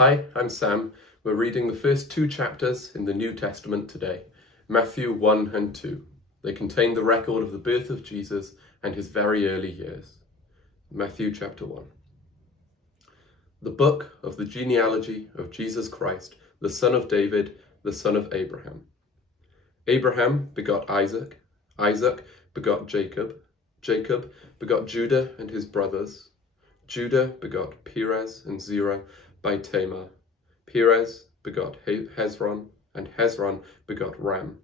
Hi, I'm Sam. We're reading the first two chapters in the New Testament today, Matthew 1 and 2. They contain the record of the birth of Jesus and his very early years. Matthew chapter 1. The book of the genealogy of Jesus Christ, the son of David, the son of Abraham. Abraham begot Isaac, Isaac begot Jacob, Jacob begot Judah and his brothers, Judah begot Perez and Zerah by Tamar. Perez begot Hezron, and Hezron begot Ram.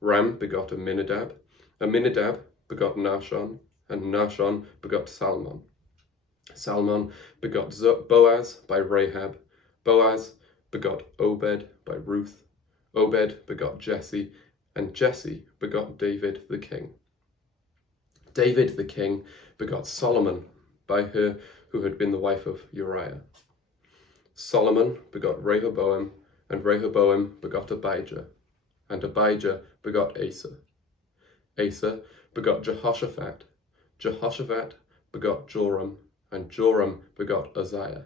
Ram begot Amminadab. Amminadab begot Nahshon, and Nahshon begot Salmon. Salmon begot Boaz by Rahab. Boaz begot Obed by Ruth. Obed begot Jesse, and Jesse begot David the king. David the king begot Solomon by her who had been the wife of Uriah. Solomon begot Rehoboam, and Rehoboam begot Abijah, and Abijah begot Asa. Asa begot Jehoshaphat. Jehoshaphat begot Joram, and Joram begot Uzziah.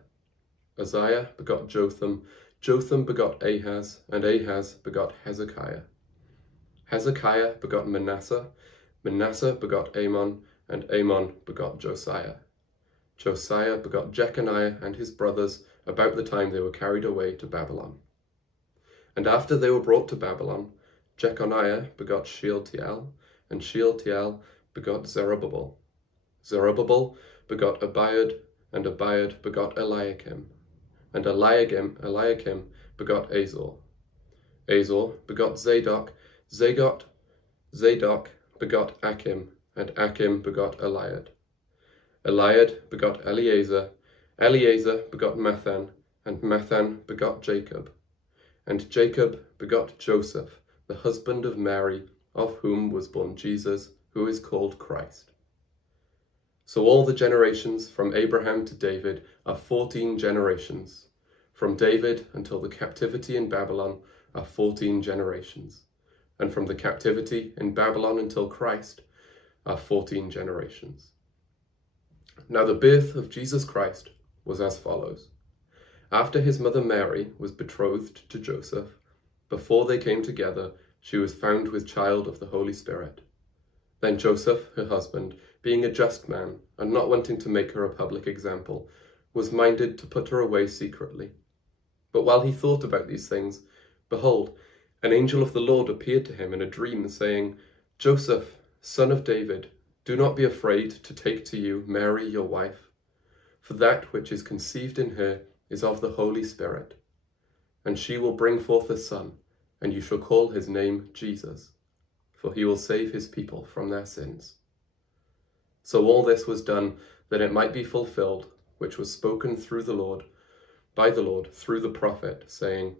Uzziah begot Jotham. Jotham begot Ahaz, and Ahaz begot Hezekiah. Hezekiah begot Manasseh. Manasseh begot Amon, and Amon begot Josiah. Josiah begot Jeconiah and his brothers about the time they were carried away to Babylon. And after they were brought to Babylon, Jeconiah begot Shealtiel, and Shealtiel begot Zerubbabel. Zerubbabel begot Abiud, and Abiud begot Eliakim, and Eliakim begot Azor. Azor begot Zadok. Zadok begot Achim, and Achim begot Eliud. Eliud begot Eleazar. Eleazar begot Mathan, and Mathan begot Jacob. And Jacob begot Joseph, the husband of Mary, of whom was born Jesus, who is called Christ. So all the generations from Abraham to David are 14 generations. From David until the captivity in Babylon are 14 generations. And from the captivity in Babylon until Christ are 14 generations. Now the birth of Jesus Christ was as follows. After his mother Mary was betrothed to Joseph, before they came together, she was found with child of the Holy Spirit. Then Joseph, her husband, being a just man, and not wanting to make her a public example, was minded to put her away secretly. But while he thought about these things, behold, an angel of the Lord appeared to him in a dream, saying, Joseph, son of David, do not be afraid to take to you Mary your wife, for that which is conceived in her is of the Holy Spirit. And she will bring forth a son, and you shall call his name Jesus, for he will save his people from their sins. So all this was done that it might be fulfilled, which was spoken by the Lord through the prophet, saying,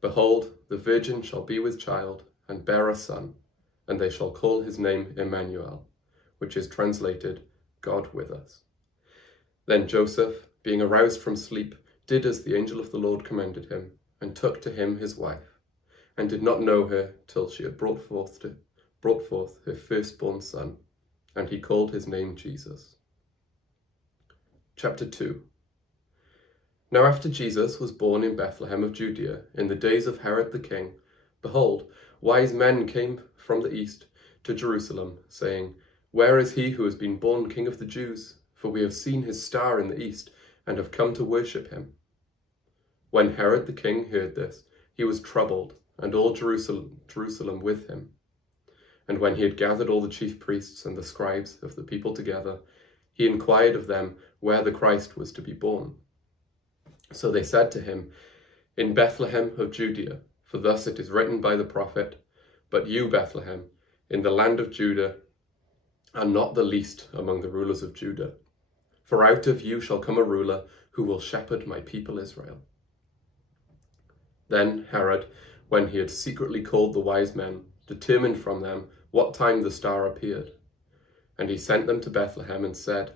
Behold, the virgin shall be with child, and bear a son, and they shall call his name Emmanuel, which is translated, God with us. Then Joseph, being aroused from sleep, did as the angel of the Lord commanded him, and took to him his wife, and did not know her till she had brought forth her firstborn son, and he called his name Jesus. Chapter 2. Now after Jesus was born in Bethlehem of Judea, in the days of Herod the king, behold, wise men came from the east to Jerusalem, saying, Where is he who has been born King of the Jews? For we have seen his star in the east, and have come to worship him. When Herod the king heard this, he was troubled, and all Jerusalem with him. And when he had gathered all the chief priests and the scribes of the people together, he inquired of them where the Christ was to be born. So they said to him, In Bethlehem of Judea, for thus it is written by the prophet, But you, Bethlehem, in the land of Judah, are not the least among the rulers of Judah. For out of you shall come a ruler who will shepherd my people Israel. Then Herod, when he had secretly called the wise men, determined from them what time the star appeared. And he sent them to Bethlehem and said,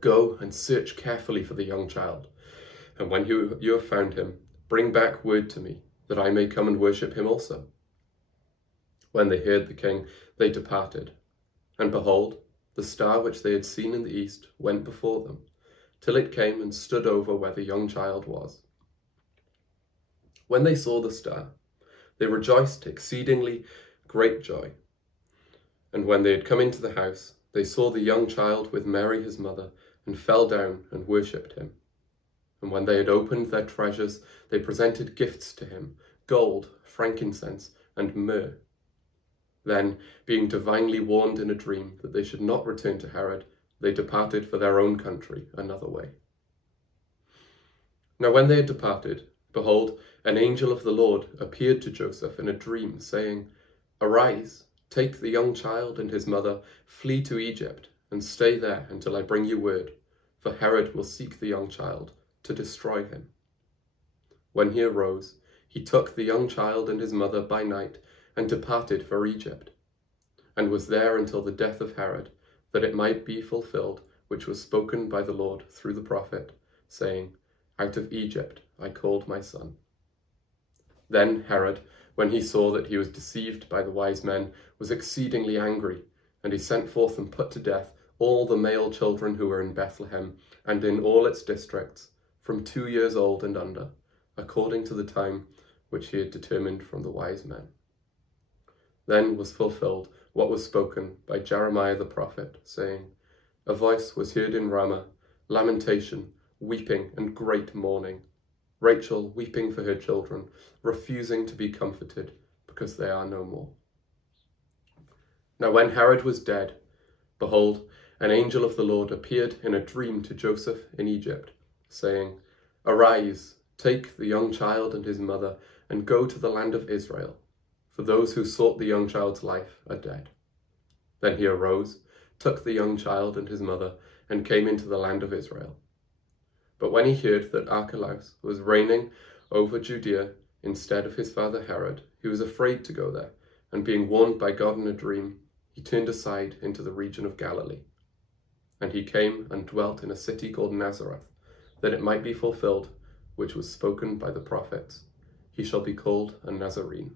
Go and search carefully for the young child, and when you have found him, bring back word to me, that I may come and worship him also. When they heard the king, they departed. And behold, the star which they had seen in the east went before them, till it came and stood over where the young child was. When they saw the star, they rejoiced exceedingly great joy. And when they had come into the house, they saw the young child with Mary his mother, and fell down and worshipped him. And when they had opened their treasures, they presented gifts to him, gold, frankincense, and myrrh. Then, being divinely warned in a dream that they should not return to Herod, they departed for their own country another way. Now when they had departed, behold, an angel of the Lord appeared to Joseph in a dream, saying, Arise, take the young child and his mother, flee to Egypt, and stay there until I bring you word, for Herod will seek the young child to destroy him. When he arose, he took the young child and his mother by night and departed for Egypt, and was there until the death of Herod, that it might be fulfilled which was spoken by the Lord through the prophet, saying, Out of Egypt I called my son. Then Herod, when he saw that he was deceived by the wise men, was exceedingly angry, and he sent forth and put to death all the male children who were in Bethlehem and in all its districts, from 2 years old and under, according to the time which he had determined from the wise men. Then was fulfilled what was spoken by Jeremiah the prophet, saying, A voice was heard in Ramah, lamentation, weeping, and great mourning, Rachel weeping for her children, refusing to be comforted, because they are no more. Now when Herod was dead, behold, an angel of the Lord appeared in a dream to Joseph in Egypt, saying, Arise, take the young child and his mother, and go to the land of Israel, for those who sought the young child's life are dead. Then he arose, took the young child and his mother, and came into the land of Israel. But when he heard that Archelaus was reigning over Judea instead of his father Herod, he was afraid to go there, and being warned by God in a dream, he turned aside into the region of Galilee. And he came and dwelt in a city called Nazareth, that it might be fulfilled which was spoken by the prophets, He shall be called a Nazarene.